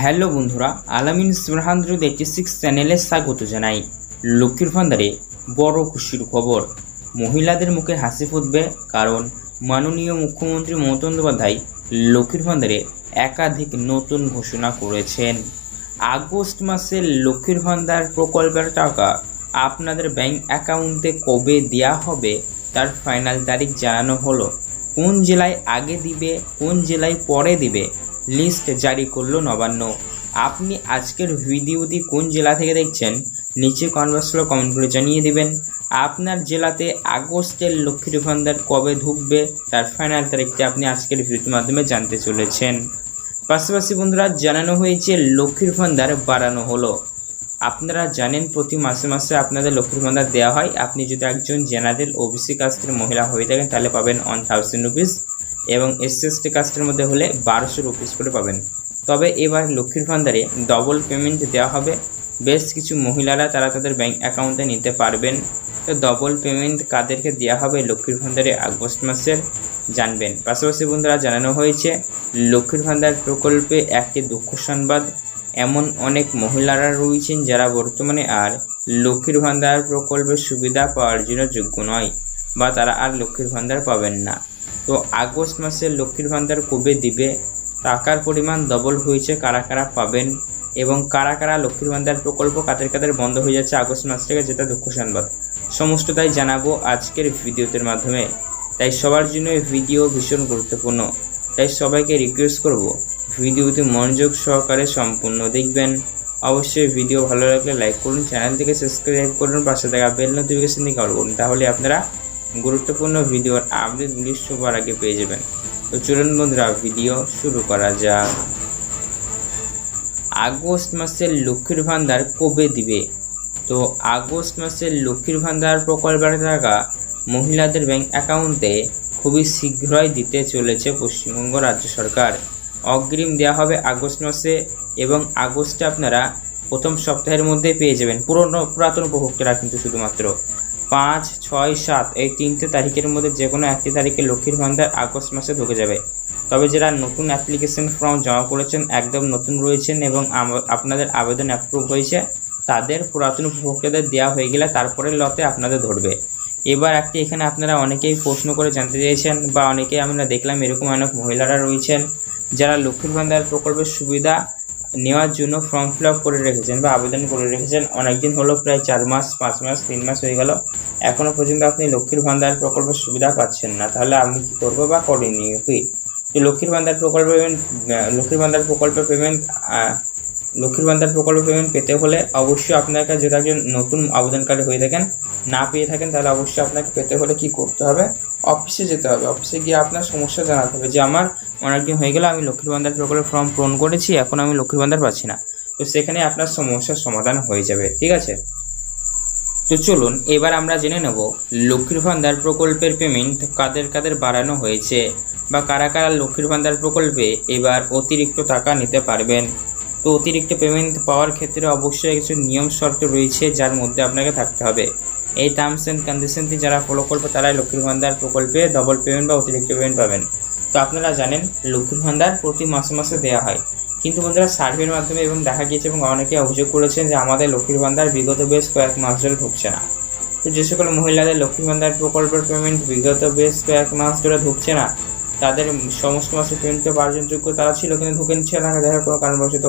Hello বন্ধুরা, আলামিন 86 চ্যানেলে স্বাগত জানাই। লক্ষ্মীর ভান্ডারে বড় খুশির খবর, মহিলাদের মুখে হাসি ফুটবে, কারণ মাননীয় মুখ্যমন্ত্রী মমতা বন্দ্যোপাধ্যায় লক্ষ্মীর ভান্ডারে একাধিক নতুন ঘোষণা করেছেন। আগস্ট মাসে লক্ষ্মীর ভান্ডার প্রকল্পের টাকা আপনাদের ব্যাংক অ্যাকাউন্টে কবে দেওয়া হবে তার ফাইনাল তারিখ জানানো হলো। কোন জেলায় আগে দিবে, কোন জেলায় পরে দিবে, লিস্ট জারি করলো নবান্ন। আপনি আজকের ভিডিওটি কোন জেলা থেকে দেখছেন নিচে কমেন্ট বক্সে কমেন্ট করে জানিয়ে দিবেন। আপনার জেলাতে আগস্টের লক্ষ্মীর ভান্ডার কবে ঢুকবে তার ফাইনাল তারিখটি আপনি আজকের ভিডিওর মাধ্যমে জানতে চলেছেন। পাশাপাশি বন্ধুরা, জানানো হয়েছে লক্ষ্মীর ভান্ডার বাড়ানো হলো। আপনারা জানেন প্রতি মাসে মাসে আপনাদের লক্ষ্মীর ভান্ডার দেওয়া হয়। আপনি যদি একজন জেনারেল ওবিসি কাস্টের মহিলা হয়ে থাকেন তাহলে পাবেন 1000 রুপিস, এবং এসসি কাস্টের মধ্যে হলে 1200 রুপিস করে পাবেন। তবে এবার লক্ষ্মীর ভান্ডারে ডবল পেমেন্ট দেওয়া হবে। বেশ কিছু মহিলারা তারা তাদের ব্যাংক অ্যাকাউন্টে নিতে পারবেন। তো ডবল পেমেন্ট কাদেরকে দেওয়া হবে লক্ষ্মীর ভান্ডারে আগস্ট মাসের জানবেন। পাশাপাশি বন্ধুরা, জানানো হয়েছে লক্ষ্মীর ভান্ডার প্রকল্পে একটি দুঃখ সংবাদ। এমন অনেক মহিলারা রয়েছেন যারা বর্তমানে আর লক্ষ্মীর ভান্ডার প্রকল্পের সুবিধা পাওয়ার জন্য যোগ্য নয়, বা তারা আর লক্ষ্মীর ভান্ডার পাবেন না। তো আগস্ট মাসে লক্ষ্মীর ভান্ডার কবে দিবে, টাকার পরিমাণ ডবল হয়েছে, কারা কারা পাবেন, এবং কারা কারা লক্ষ্মীর ভান্ডার প্রকল্প কাদের কাদের বন্ধ হয়ে যাচ্ছে আগস্ট মাস থেকে, যেটা দুঃখ সংবাদ, সমস্তটাই জানাবো আজকের ভিডিওটির মাধ্যমে। তাই সবার জন্য এই ভিডিও ভীষণ গুরুত্বপূর্ণ। তাই সবাইকে রিকোয়েস্ট করব ভিডিওটি মনোযোগ সহকারে সম্পূর্ণ দেখবেন। অবশ্যই ভিডিও ভালো লাগলে লাইক করুন, চ্যানেলটিকে সাবস্ক্রাইব করুন, পাশে থাকা বেল নোটিফিকেশনটি কল করুন, তাহলে আপনারা গুরুত্বপূর্ণ ভিডিওর আপডেটগুলি সবার আগে পেয়ে যাবেন। তো চলুন বন্ধুরা, ভিডিও শুরু করা যাক। আগস্ট মাসের লক্ষ্মীর ভান্ডার কবে দিবে? তো আগস্ট মাসের লক্ষ্মীর ভান্ডার প্রকল্পের টাকা মহিলাদের ব্যাংক অ্যাকাউন্টে খুবই শীঘ্রই দিতে চলেছে পশ্চিমবঙ্গ রাজ্য সরকার। অগ্রিম দেওয়া হবে আগস্ট মাসে, এবং আগস্টে আপনারা প্রথম সপ্তাহের মধ্যে পেয়ে যাবেন। পুরাতন উপভোক্তারা কিন্তু শুধুমাত্র 5, 6, 7 এই 3টে তারিখের মধ্যে যে কোনো একটি তারিখে লক্ষ্মীর ভান্ডার আগস্ট মাসে ঢুকে যাবে। তবে যারা নতুন অ্যাপ্লিকেশন ফর্ম জমা করেছেন, একদম নতুন রয়েছেন এবং আপনাদের আবেদন অ্যাপ্রুভ হয়েছে, তাদের পুরাতন উপভোক্তাদের দেওয়া হয়ে গেলে তারপরে লতে আপনাদের ধরবে। এবার একটি এখানে আপনারা অনেকেই প্রশ্ন করে জানতে চেয়েছেন, বা অনেকেই আমরা দেখলাম এরকম অনেক মহিলারা রয়েছেন যারা লক্ষ্মীর ভান্ডার প্রকল্পের সুবিধা নেওয়ার জন্য ফর্ম ফিল আপ করে রেখেছেন বা আবেদন করে রেখেছেন। অনেকদিন হলো, প্রায় 4 মাস, 5 মাস, 3 মাস হয়ে গেল, এখনও পর্যন্ত আপনি লক্ষ্মীর ভান্ডার প্রকল্পের সুবিধা পাচ্ছেন না। তাহলে আমি কী করবো বা করিনি কি? তো লক্ষ্মীর ভান্ডার প্রকল্পের পেমেন্ট পেতে হলে অবশ্যই আপনার কাছে, যদি একজন নতুন আবেদনকারী হয়ে থাকেন, না পেয়ে থাকেন, তাহলে অবশ্যই আপনাকে পেতে হলে কি করতে হবে? অফিসে যেতে হবে। অফিসে গিয়ে আপনার সমস্যা জানাতে হবে যে আমার অনেকদিন হয়ে গেল, আমি লক্ষ্মীর ভান্ডার প্রকল্পের ফর্ম পূরণ করেছি, এখন আমি লক্ষ্মীর ভান্ডার পাচ্ছি না। তো সেখানে আপনার সমস্যার সমাধান হয়ে যাবে, ঠিক আছে? তো চলুন এবার আমরা জেনে নেব লক্ষ্মীর ভান্ডার প্রকল্পের পেমেন্ট কাদের কাদের বাড়ানো হয়েছে, বা কারা কারা লক্ষ্মীর ভান্ডার প্রকল্পে এবার অতিরিক্ত টাকা নিতে পারবেন। তো অতিরিক্ত পেমেন্ট পাওয়ার ক্ষেত্রে অবশ্যই কিছু নিয়ম শর্ত রয়েছে যার মধ্যে আপনাকে থাকতে হবে। এই টার্মস অ্যান্ড কন্ডিশনটি যারা ফলো করবে তারাই লক্ষ্মীর ভান্ডার প্রকল্পে ডবল পেমেন্ট বা অতিরিক্ত পেমেন্ট পাবেন। তো আপনারা জানেন লক্ষ্মীর ভান্ডার প্রতি মাসে মাসে দেওয়া হয়, কিন্তু বন্ধুরা সার্ভের মাধ্যমে এবং দেখা গিয়েছে এবং অনেকে অভিযোগ করেছেন যে আমাদের লক্ষ্মীর ভান্ডার বিগত বেশ কয়েক মাস ধরে ঢুকছে না। তো যে সকল মহিলাদের লক্ষ্মীর ভান্ডার প্রকল্পের পেমেন্ট বিগত বেশ কয়েক মাস ধরে ঢুকছে না, তাদের সমস্ত মাসে পেমেন্ট পাওয়ার যোগ্য তারা ছিল, কিন্তু ঢুকেছে না দেখার কোনো কারণবশত।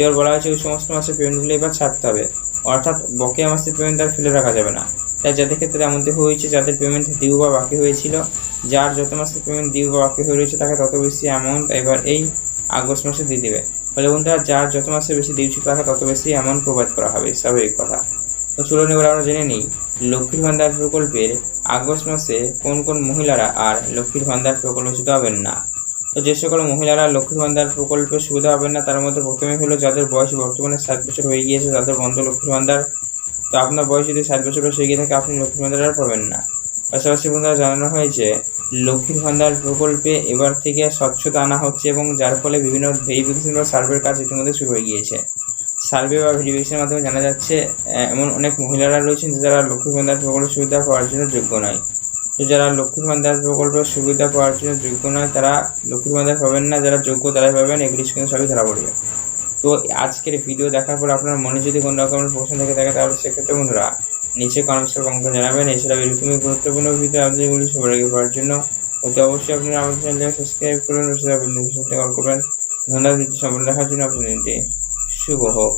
এবার বলা হয়েছে ওই সমস্ত মাসের পেমেন্টগুলো এবার ছাড়তে হবে, অর্থাৎ বকেয়া মাসের পেমেন্ট আর ফেলে রাখা যাবে না। তাই যাদের ক্ষেত্রে এমনটি হয়েছে, যাদের পেমেন্ট ডিউ বা বাকি হয়েছিল, যার যত মাসের পেমেন্ট ডিউ বা বাকি হয়ে রয়েছে তাকে তত বেশি অ্যামাউন্ট এবার এই আগস্ট মাসে দিয়ে দেবে। ফলে বন্ধুরা, যার যত মাসে বেশি ডিউ ছিল তাকে তত বেশি অ্যামাউন্ট প্রোভাইড করা হবে, স্বাভাবিক কথা। তো চলুন এবার আমরা জেনে নিই লক্ষ্মীর ভান্ডার প্রকল্পের আগস্ট মাসে কোন কোন মহিলারা আর লক্ষ্মীর ভান্ডার প্রকল্পে সুবিধা পাবেন না। তো যে সকল মহিলারা লক্ষ্মীর ভান্ডার প্রকল্পের সুবিধা পাবেন না তার মধ্যে প্রথমে হলো যাদের বয়স বর্তমানে 7 বছর হয়ে গিয়েছে, তাদের বন্ধ লক্ষ্মীর ভান্ডার। তো আপনার বয়স যদি 7 বছর হয়ে গিয়ে থাকে, আপনি লক্ষ্মীর ভান্ডার আর পাবেন না। পাশাপাশি বন্ধুরা, জানানো হয়েছে লক্ষ্মীর ভান্ডার প্রকল্পে এবার থেকে স্বচ্ছতা আনা হচ্ছে, এবং যার ফলে বিভিন্ন ভেরিফিকেশন বা সার্ভের কাজ ইতিমধ্যে শুরু হয়ে গিয়েছে। সার্ভে বা ভেরিফিকেশনের মাধ্যমে জানা যাচ্ছে এমন অনেক মহিলারা রয়েছেন যারা লক্ষ্মীর ভান্ডার প্রকল্পের সুবিধা পাওয়ার জন্য যোগ্য নয়। তো যারা লক্ষ্মীর ভান্ডার প্রকল্পের সুবিধা পাওয়ার জন্য যোগ্য নয় তারা লক্ষ্মীর ভান্ডার পাবেন না, যারা যোগ্য তারাই পাবেন, এগুলি কিন্তু সবই ধরা পড়বে। তো আজকের ভিডিও দেখার পর আপনার মনে যদি কোনো রকমের প্রশ্ন থেকে থাকে তাহলে সেক্ষেত্রে বন্ধুরা নিচে কমেন্টসে জানাবেন। এছাড়াও এরকমই গুরুত্বপূর্ণ ভিডিও আপডেটগুলি সবার আগে পাওয়ার জন্য অতি অবশ্যই আপনারা আমাদের চ্যানেলকে সাবস্ক্রাইব করবেন, অল করবেন। ধন্যবাদ। ভিডিও সম্পূর্ণ দেখার জন্য আপনাদের শুভ হোক।